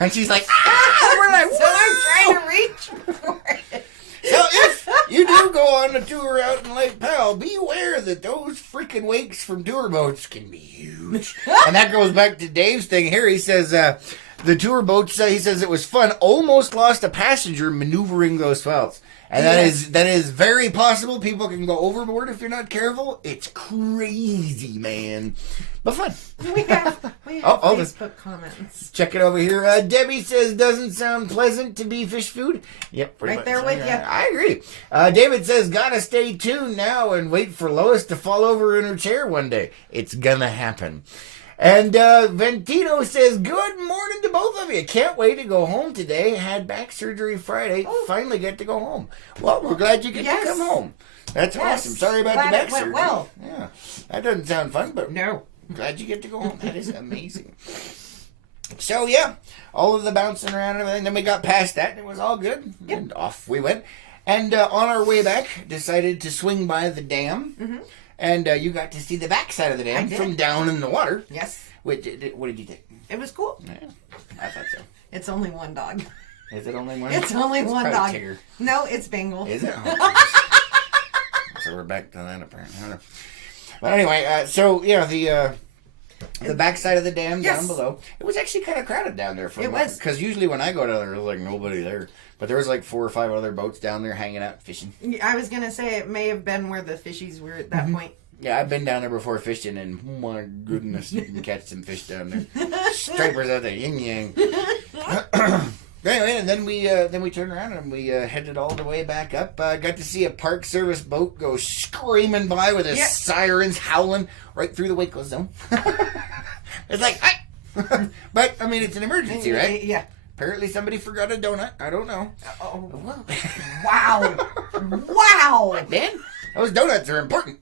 And she's like, ah! We're like, so I'm trying to reach for it. So if you do go on a tour out in Lake Powell, be aware that those freaking wakes from tour boats can be huge. And that goes back to Dave's thing here. He says the tour boats, he says it was fun, almost lost a passenger maneuvering those felts. And that is very possible. People can go overboard if you're not careful. It's crazy, man. But fun. We have Facebook comments. Check it over here. Debbie says, doesn't sound pleasant to be fish food. Yep, pretty much. Right there with you. I agree. David says, gotta stay tuned now and wait for Lois to fall over in her chair one day. It's gonna happen. And Ventino says, good morning to both of you. Can't wait to go home today. Had back surgery Friday. Oh. Finally get to go home. Well, we're glad you get to come home. That's awesome. Sorry about the back surgery. Well. Yeah, that doesn't sound fun, but no. I'm glad you get to go home. That is amazing. So, yeah, all of the bouncing around and everything. Then we got past that, and it was all good. Yep. And off we went. And on our way back, decided to swing by the dam. Mm-hmm. And you got to see the backside of the dam from down in the water. Yes. What did you think? It was cool. Yeah, I thought so. It's only one dog. Is it only one? It's only one dog. Tigger. No, it's Bengal. Is it? Oh, so we're back to that apparently. But anyway, so yeah, the backside of the dam down below. It was actually kind of crowded down there. It was. Because usually when I go down there, there's like nobody there. But there was like 4 or 5 other boats down there hanging out fishing. I was going to say it may have been where the fishies were at that point. Yeah, I've been down there before fishing, and oh my goodness, you can catch some fish down there. Stripers out there, yin yang. Anyway, and then we turned around and we headed all the way back up. Got to see a Park Service boat go screaming by with his sirens howling right through the Waco zone. It's like, hey! But I mean, it's an emergency, right? Yeah. Apparently, somebody forgot a donut. I don't know. Oh, wow! Wow! Man, those donuts are important.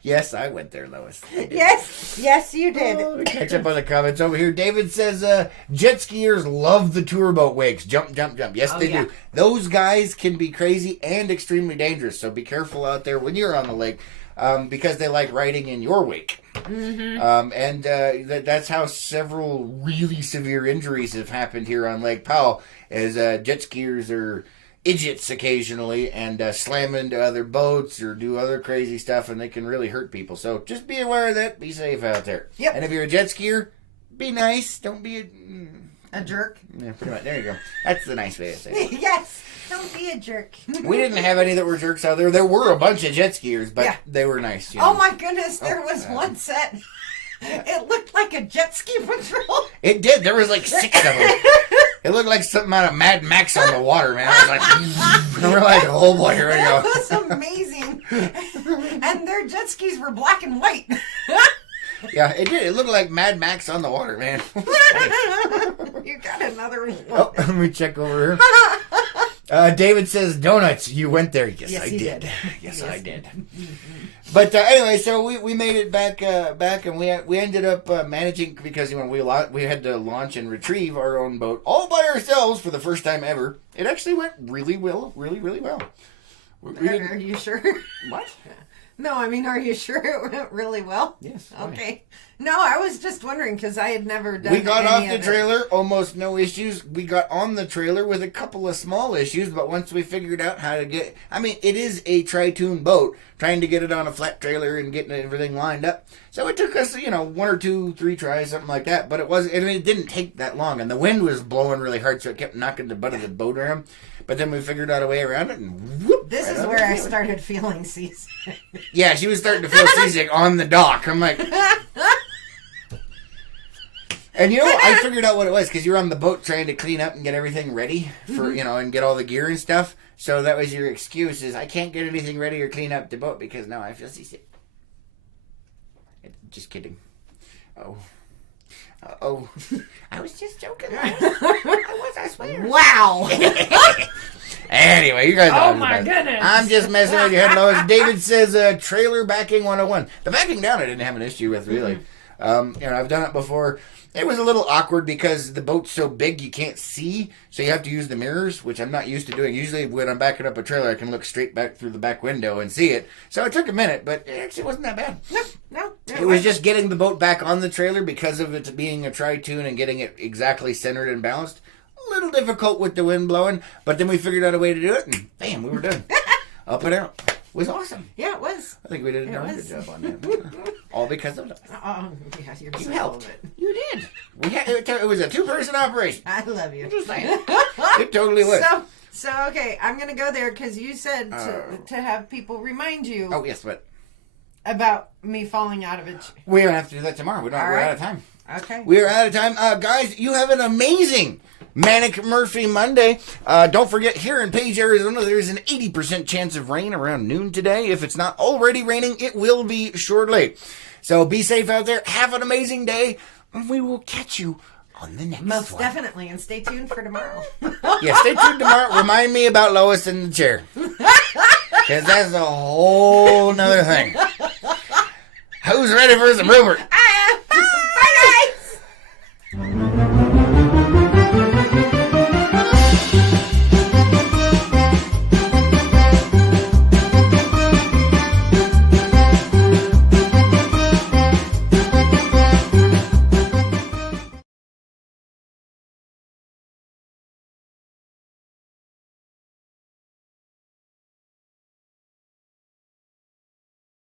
Yes, I went there, Lois. Yes, you did. Oh, catch up on the comments over here. David says, jet skiers love the tour boat wakes. Jump, jump, jump. Yes, they do. Those guys can be crazy and extremely dangerous, so be careful out there when you're on the lake, because they like riding in your wake. Mm-hmm. That's how several really severe injuries have happened here on Lake Powell, as jet skiers are idiots occasionally and slam into other boats or do other crazy stuff, and they can really hurt people. So just be aware of that. Be safe out there. Yep. And if you're a jet skier, be nice. Don't be a jerk. Yeah, pretty much. There you go. That's the nice way to say it. Yes. Don't be a jerk. We didn't have any that were jerks out there. There were a bunch of jet skiers, but they were nice. You know? Oh my goodness! There was one set. It looked like a jet ski patrol. It did. There was like 6 of them. It looked like something out of Mad Max on the water, man. I was like, and we're like, oh boy, here we go. It was amazing. And their jet skis were black and white. Yeah, it did. It looked like Mad Max on the water, man. You got another one. Oh, let me check over here. David says, donuts. You went there. Yes, I did. Yes, I did. But anyway, so we made it back, and we ended up managing, because we had to launch and retrieve our own boat all by ourselves for the first time ever. It actually went really well, really, really well. Are you sure? What? No, I mean, are you sure it went really well? Yes. Okay. No, I was just wondering because I had never done. We got off the trailer, almost no issues. We got on the trailer with a couple of small issues, but once we figured out how to get, I mean, it is a tri-tune boat, trying to get it on a flat trailer and getting everything lined up. So it took us, 1 or 2, 3 tries, something like that. But it didn't take that long, and the wind was blowing really hard, so it kept knocking the butt of the boat around. But then we figured out a way around it, and whoop! This is where I started feeling seasick. Yeah, she was starting to feel seasick on the dock. I'm like, And I figured out what it was because you were on the boat trying to clean up and get everything ready for, and get all the gear and stuff. So that was your excuse is I can't get anything ready or clean up the boat because now I feel seasick. Just kidding. Oh. I was just joking. I swear. Wow. Anyway, you guys know. Oh my goodness. I'm just messing with your head, Lois. David says trailer backing 101. The backing down I didn't have an issue with, really. I've done it before. It was a little awkward because the boat's so big you can't see, so you have to use the mirrors, which I'm not used to doing. Usually when I'm backing up a trailer, I can look straight back through the back window and see it. So it took a minute, but it actually wasn't that bad. No. It was just getting the boat back on the trailer because of it being a tri-tune and getting it exactly centered and balanced. A little difficult with the wind blowing, but then we figured out a way to do it, and bam, we were done. Up and out. It was awesome. Yeah, it was. I think we did a good job on that. All because of that. Oh, yeah, You helped. You did. It was a 2-person operation. I love you. Just saying. It totally was. So okay, I'm going to go there because you said to have people remind you. Oh, yes, but about me falling out of it. We're going to have to do that tomorrow. We're out of time. Okay. We're out of time. Guys, you have an amazing Manic Murphy Monday. Don't forget, here in Page, Arizona, there's an 80% chance of rain around noon today. If it's not already raining, it will be shortly. So be safe out there. Have an amazing day. And we will catch you on the next one. Most definitely. And stay tuned for tomorrow. Yeah, stay tuned tomorrow. Remind me about Lois in the chair. Because that's a whole nother thing. Who's ready for some Rupert?